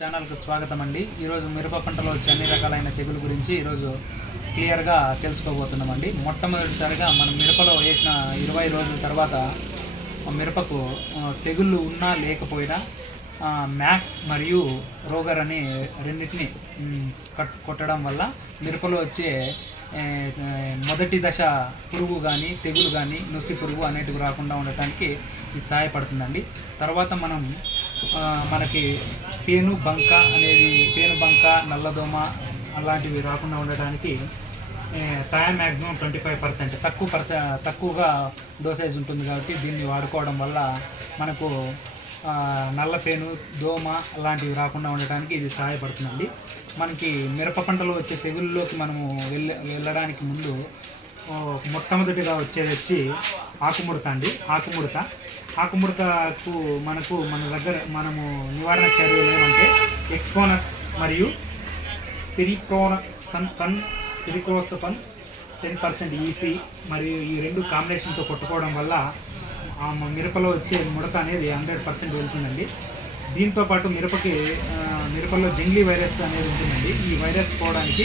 ఛానల్కు స్వాగతం అండి. ఈరోజు మిరప పంటలో వచ్చే అన్ని రకాలైన తెగులు గురించి ఈరోజు క్లియర్గా తెలుసుకోబోతున్నామండి. మొట్టమొదటిసారిగా మనం మిరపలో వేసిన 20 రోజుల తర్వాత మిరపకు తెగుళ్ళు ఉన్నా లేకపోయినా మ్యాక్స్ మరియు రోగర్ అనే రెండింటిని కొట్టడం వల్ల మిరపలో వచ్చే మొదటి దశ పురుగు కానీ తెగులు కానీ నుసి పురుగు అనేటివి రాకుండా ఉండటానికి ఇది సహాయపడుతుందండి. తర్వాత మనకి పేను బంక నల్లదోమ అలాంటివి రాకుండా ఉండటానికి మ్యాక్సిమం 25% తక్కువగా డోసేజ్ ఉంటుంది కాబట్టి దీన్ని వాడుకోవడం వల్ల మనకు నల్ల పేను దోమ అలాంటివి రాకుండా ఉండటానికి ఇది సహాయపడుతుందండి. మనకి మిరప పంటలో వచ్చే తెగుళ్ళలోకి మనము వెళ్ళడానికి ముందు మొట్టమొదటిగా వచ్చి ఆకుముడత అండి. ఆకుముడతకు మనము నివారణ చర్యలు ఏమంటే ఎక్స్పోనస్ మరియు పిరికోసపన్ 10% ఈసీ మరియు ఈ రెండు కాంబినేషన్తో కొట్టుకోవడం వల్ల మిరపలో వచ్చే ముడత అనేది 100% వెళ్తుందండి. దీంతోపాటు మిరపలో జంగ్లీ వైరస్ అనేది ఉంటుందండి. ఈ వైరస్ పోవడానికి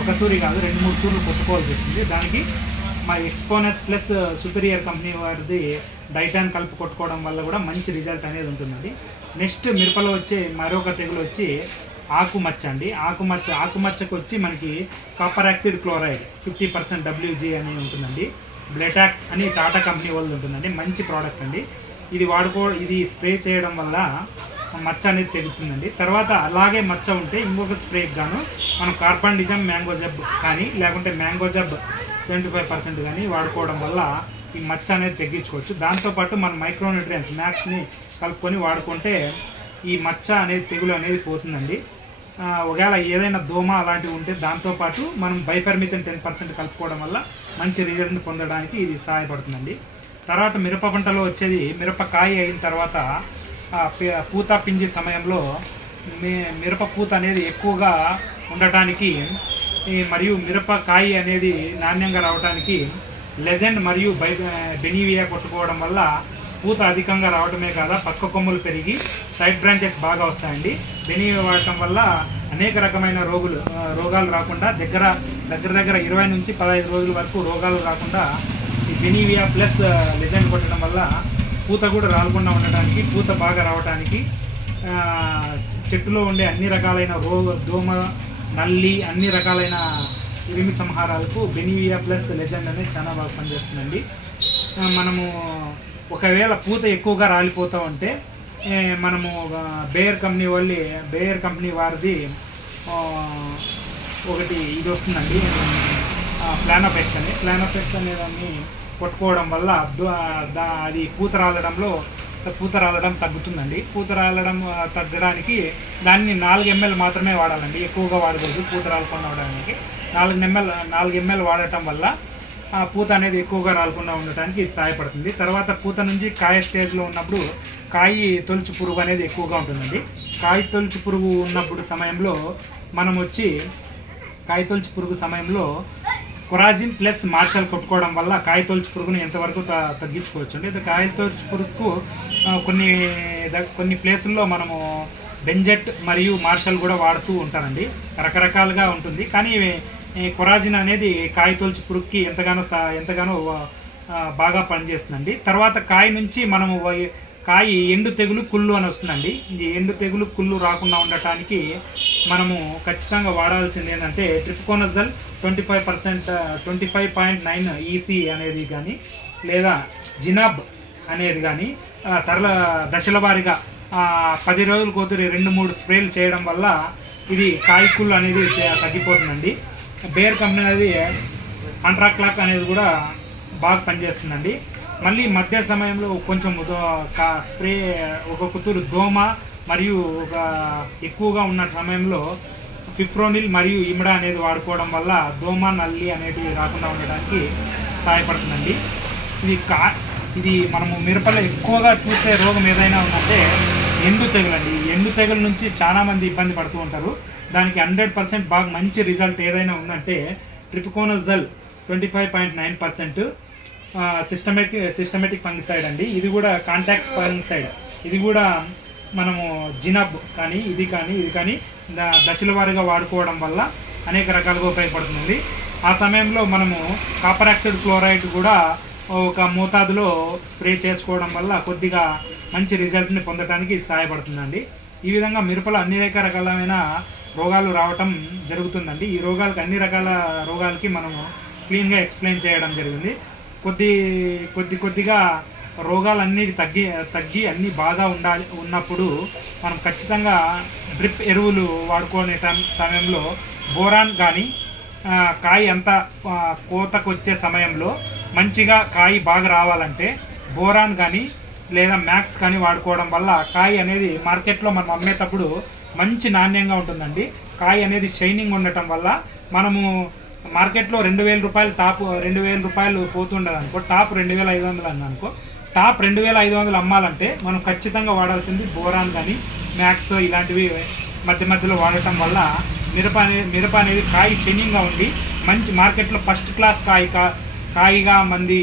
ఒక తూరి కాదు 2-3 తూర్లు కొట్టుకోవాల్సి వస్తుంది. దానికి మా ఎక్స్పోనస్ ప్లస్ సుపీరియర్ కంపెనీ వారిది డైటాన్ కలిపి కొట్టుకోవడం వల్ల కూడా మంచి రిజల్ట్ అనేది ఉంటుందండి. నెక్స్ట్ మిరపలో వచ్చే మరొక తెగులు వచ్చి ఆకుమచ్చ అండి. ఆకుమచ్చకు వచ్చి మనకి కాపర్ ఆక్సిడ్ క్లోరైడ్ 50% WG అనేది ఉంటుందండి. బ్లెటాక్స్ అని టాటా కంపెనీ వాళ్ళు ఉంటుందండి. మంచి ప్రోడక్ట్ అండి. ఇది స్ప్రే చేయడం వల్ల మచ్చ అనేది తెగుతుందండి. తర్వాత అలాగే మచ్చ ఉంటే ఇంకొక స్ప్రేకి గాను మనం కార్బండిజం మ్యాంగో జబ్ కానీ లేకుంటే మ్యాంగో జబ్ 75% కానీ వాడుకోవడం వల్ల ఈ మచ్చ అనేది తగ్గించుకోవచ్చు. దాంతోపాటు మనం మైక్రోన్యూట్రియన్స్ మ్యాక్స్ని కలుపుకొని వాడుకుంటే ఈ మచ్చ అనేది తెగులు అనేది పోతుందండి. ఒకవేళ ఏదైనా దోమ అలాంటివి ఉంటే దాంతోపాటు మనం బైఫర్మిథిన్ 10% కలుపుకోవడం వల్ల మంచి రిజల్ట్ని పొందడానికి ఇది సహాయపడుతుందండి. తర్వాత మిరప పంటలో వచ్చేది మిరపకాయ అయిన తర్వాత పూత పిండి సమయంలో మిరప పూత అనేది ఎక్కువగా ఉండటానికి మరియు మిరపకాయ అనేది నాణ్యంగా రావడానికి లెజెండ్ మరియు బెనీవియా కొట్టుకోవడం వల్ల పూత అధికంగా రావడమే కాదా పక్క కొమ్ములు పెరిగి సైడ్ బ్రాంచెస్ బాగా వస్తాయండి. బెనీవియా వాడటం వల్ల అనేక రకమైన రోగాలు రాకుండా దగ్గర 20 నుంచి 15 రోజుల వరకు రోగాలు రాకుండా ఈ బెనీవియా ప్లస్ లెజెండ్ కొట్టడం వల్ల పూత కూడా రాలకుండా ఉండటానికి పూత బాగా రావడానికి చెట్టులో ఉండే అన్ని రకాలైన దోమ నల్లి అన్ని రకాలైన క్రిమి సంహారాలకు బెనీవియా ప్లస్ లెజెండ్ అనేది చాలా బాగా పనిచేస్తుందండి. మనము ఒకవేళ పూత ఎక్కువగా రాలిపోతూ ఉంటే మనము బేయర్ కంపెనీ వారిది ఒకటి ఇది వస్తుందండి, ప్లానోఫెక్స్ అనే దాన్ని కొట్టుకోవడం వల్ల అది పూత రాలడం తగ్గుతుందండి. పూత రాలడం తగ్గడానికి దాన్ని 4 ml మాత్రమే వాడాలండి. ఎక్కువగా వాడకూడదు. పూత రాలకుండా ఉండడానికి 4 ml వాడటం వల్ల పూత అనేది ఎక్కువగా రాలకుండా ఉండటానికి ఇది సహాయపడుతుంది. తర్వాత పూత నుంచి కాయ స్టేజ్లో ఉన్నప్పుడు కాయ తొలుచు పురుగు అనేది ఎక్కువగా ఉంటుందండి. కాయ తొలుచు పురుగు ఉన్నప్పుడు సమయంలో కాయ తొలుచు పురుగు సమయంలో కొరాజిన్ ప్లస్ మార్షల్ కొట్టుకోవడం వల్ల కాయ తొలుచు పురుగును ఎంతవరకు తగ్గించుకోవచ్చు అండి. కాయ తొలుచు పురుగుకు కొన్ని ప్లేసుల్లో మనము బెంజెట్ మరియు మార్షల్ కూడా వాడుతూ ఉంటారండి. రకరకాలుగా ఉంటుంది. కానీ కొరాజిన్ అనేది కాయ తొలుచు పురుగుకి ఎంతగానో బాగా పనిచేస్తుందండి. తర్వాత కాయ నుంచి మనము కాయ ఎండు తెగులు కుళ్ళు అని వస్తుందండి. ఈ ఎండు తెగులు కుళ్ళు రాకుండా ఉండటానికి మనము ఖచ్చితంగా వాడాల్సింది ఏంటంటే ట్రిప్కోనజల్ 25.9 ఈసీ అనేది కానీ లేదా జినాబ్ అనేది కానీ దశల వారీగా 10 రోజులకు 2-3 స్ప్రేలు చేయడం వల్ల ఇది కాయ కుళ్ళు అనేది తగ్గిపోతుందండి. బేర్ కంపెనీ అనేది కాంట్రాక్లాక్ అనేది కూడా బాగా పనిచేస్తుందండి. మళ్ళీ మధ్య సమయంలో కొంచెం స్ప్రే ఒక కుత్తూరు దోమ మరియు ఎక్కువగా ఉన్న సమయంలో ఫిప్రోనిల్ మరియు ఇమిడా అనేది వాడుకోవడం వల్ల దోమ నల్లి అనేటివి రాకుండా ఉండడానికి సహాయపడుతుందండి. ఇది మనము మిరపలో ఎక్కువగా చూసే రోగం ఏదైనా ఉందంటే ఎండు తెగులండి. ఎండు తెగుల నుంచి చాలామంది ఇబ్బంది పడుతూ ఉంటారు. దానికి 100% బాగా మంచి రిజల్ట్ ఏదైనా ఉందంటే ట్రిప్కోనజల్ 25.9% సిస్టమేటిక్ ఫంగిసైడ్ అండి. ఇది కూడా కాంటాక్ట్ ఫంగిసైడ్. ఇది కూడా మనము జినబ్ కానీ ఇది కానీ దశల వారీగా వాడుకోవడం వల్ల అనేక రకాలుగా ఉపయోగపడుతుంది. ఆ సమయంలో మనము కాపర్ ఆక్సైడ్ క్లోరైడ్ కూడా ఒక మోతాదులో స్ప్రే చేసుకోవడం వల్ల కొద్దిగా మంచి రిజల్ట్ని పొందడానికి సహాయపడుతుందండి. ఈ విధంగా మిరపలో అన్ని రకాలైన రోగాలు రావటం జరుగుతుందండి. ఈ రోగాలకి అన్ని రకాల రోగాలకి మనము క్లీన్గా ఎక్స్ప్లెయిన్ చేయడం జరిగింది. కొద్దిగా రోగాలన్నీ తగ్గి అన్నీ బాగా ఉన్నప్పుడు మనం ఖచ్చితంగా డ్రిప్ ఎరువులు వాడుకునే సమయంలో బోరాన్ కానీ కాయ అంతా కోతకు వచ్చే సమయంలో మంచిగా కాయ బాగా రావాలంటే బోరాన్ కానీ లేదా మ్యాక్స్ కానీ వాడుకోవడం వల్ల కాయ అనేది మార్కెట్లో మనం అమ్మేటప్పుడు మంచి నాణ్యంగా ఉంటుందండి. కాయ అనేది షైనింగ్ ఉండటం వల్ల మనము మార్కెట్లో 2,000 రూపాయలు టాప్ 2,000 రూపాయలు పోతుండదు అనుకో, టాప్ 2,500 అనుకో, టాప్ 2,500 అమ్మాలంటే మనం ఖచ్చితంగా వాడాల్సింది బోరాన్ కానీ మ్యాక్స్ ఇలాంటివి మధ్యలో వాడటం వల్ల మిరప అనేది కాయ షైనింగ్గా ఉండి మంచి మార్కెట్లో ఫస్ట్ క్లాస్ కాయగా మంది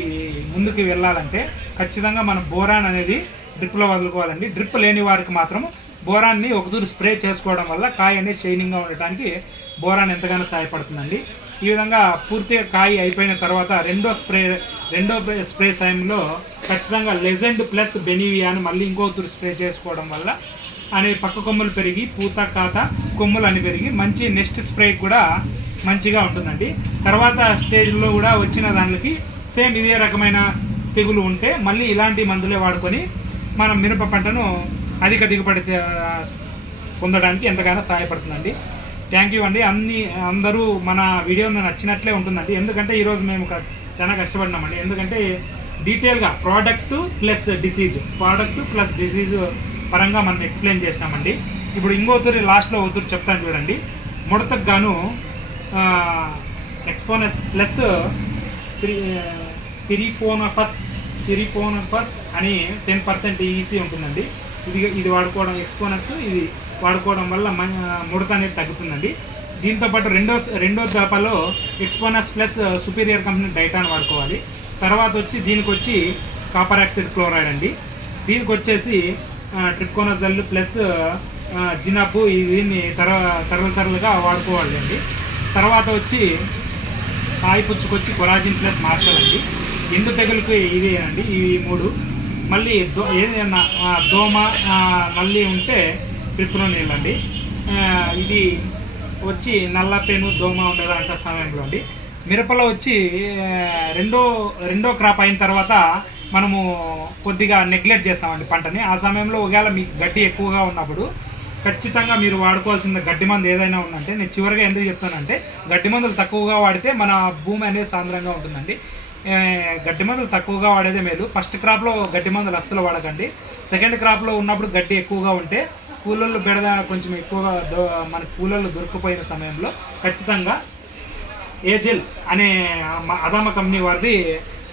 ముందుకు వెళ్ళాలంటే ఖచ్చితంగా మనం బోరాన్ అనేది డ్రిప్లో వదులుకోవాలండి. డ్రిప్ లేని వారికి మాత్రం బోరాన్ని ఒకతూరు స్ప్రే చేసుకోవడం వల్ల కాయ అనేది షైనింగ్గా ఉండటానికి బోరాన్ ఎంతగానో సహాయపడుతుందండి. ఈ విధంగా పూర్తిగా కాయ అయిపోయిన తర్వాత రెండో స్ప్రే సమయంలో ఖచ్చితంగా లెజెండ్ ప్లస్ బెనివియాను మళ్ళీ ఇంకొకతూరు స్ప్రే చేసుకోవడం వల్ల అనేది పక్క కొమ్ములు పెరిగి పూత కాత కొమ్ములు అని పెరిగి మంచి నెక్స్ట్ స్ప్రే కూడా మంచిగా ఉంటుందండి. తర్వాత స్టేజ్లో కూడా వచ్చిన దానికి సేమ్ ఇదే రకమైన తెగులు ఉంటే మళ్ళీ ఇలాంటి మందులే వాడుకొని మనం మిరప పంటను అధిక దిగుబడి పొందడానికి ఎంతగానో సహాయపడుతుందండి. థ్యాంక్ యూ అండి. అందరూ మన వీడియోను నచ్చినట్లే ఉంటుందండి. ఎందుకంటే ఈరోజు మేము చాలా కష్టపడినామండి. ఎందుకంటే డీటెయిల్గా ప్రోడక్ట్ ప్లస్ డిసీజ్ పరంగా మనం ఎక్స్ప్లెయిన్ చేసినామండి. ఇప్పుడు ఇంకోతూరి లాస్ట్లో ఒకతూరి చెప్తాను చూడండి. ముడతకు గాను ఎక్స్పోనస్ ప్లస్ పిరిఫోనఫస్ అని 10% ఈసీ ఉంటుందండి. ఇది వాడుకోవడం ఎక్స్పోనస్ ఇది వాడుకోవడం వల్ల ముడత అనేది తగ్గుతుందండి. దీంతోపాటు రెండో దఫాలో ఎక్స్పోనస్ ప్లస్ సుపీరియర్ కంపెనీ డైటాన్ వాడుకోవాలి. తర్వాత దీనికి వచ్చి కాపర్ ఆక్సైడ్ క్లోరైడ్ అండి. దీనికి వచ్చేసి ట్రిప్కోనజల్ ప్లస్ జినబ్ దీన్ని తరలుగా వాడుకోవాలి అండి. తర్వాత కాయపుచ్చుకొచ్చి కొరాజిన్ ప్లస్ మార్షల్ అండి. ఎండు తెగులుకి ఇది అండి. ఇవి 3 మళ్ళీ ఏదైనా దోమ మళ్ళీ ఉంటే ప్రిప్రోనిల్ అండి. ఇది నల్ల పెను దోమ ఉండేదంట సమయంలో అండి. మిరపలో రెండో క్రాప్ అయిన తర్వాత మనము కొద్దిగా నెగ్లెక్ట్ చేస్తామండి పంటని. ఆ సమయంలో ఒకవేళ మీకు గడ్డి ఎక్కువగా ఉన్నప్పుడు ఖచ్చితంగా మీరు వాడుకోవాల్సిన గడ్డి మందు ఏదైనా ఉందంటే, నేను చివరిగా ఎందుకు చెప్తానంటే గడ్డి మందులు తక్కువగా వాడితే మన భూమి అనేది సాంద్రంగా ఉంటుందండి. గడ్డి మందులు తక్కువగా వాడేదే మేలు. ఫస్ట్ క్రాప్లో గడ్డి మందులు అస్సలు వాడకండి. సెకండ్ క్రాప్లో ఉన్నప్పుడు గడ్డి ఎక్కువగా ఉంటే కూలర్లు బెడద కొంచెం ఎక్కువగా మన కూలర్లు దొరికిపోయిన సమయంలో ఖచ్చితంగా ఏజెల్ అనే అదామ కంపెనీ వారిది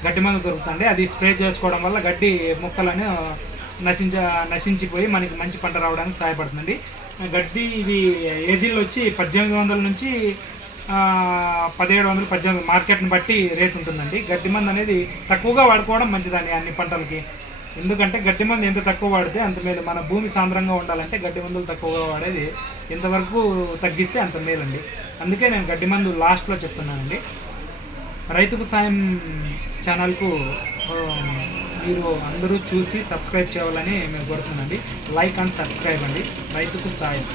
గడ్డి మందు దొరుకుతుంది. అది స్ప్రే చేసుకోవడం వల్ల గడ్డి మొక్కలను నశించిపోయి మనకి మంచి పంట రావడానికి సహాయపడుతుందండి. గడ్డి ఇది ఏజిల్ 1800 నుంచి 1700, 1800 మార్కెట్ని బట్టి రేట్ ఉంటుందండి. గడ్డి మందు అనేది తక్కువగా వాడుకోవడం మంచిదండి అన్ని పంటలకి. ఎందుకంటే గడ్డి మందు ఎంత తక్కువ వాడితే అంత మేలు. మన భూమి సాంద్రంగా ఉండాలంటే గడ్డి మందులు తక్కువగా వాడేది ఎంతవరకు తగ్గిస్తే అంత మేలండి. అందుకే నేను గడ్డి మందు లాస్ట్లో చెప్తున్నానండి. రైతుకు సాయం ఛానల్కు మీరు అందరూ చూసి సబ్స్క్రైబ్ చేయాలని మేము కోరుతున్నానండి. లైక్ అండ్ సబ్స్క్రైబ్ అండి. రైతుకు సాయం.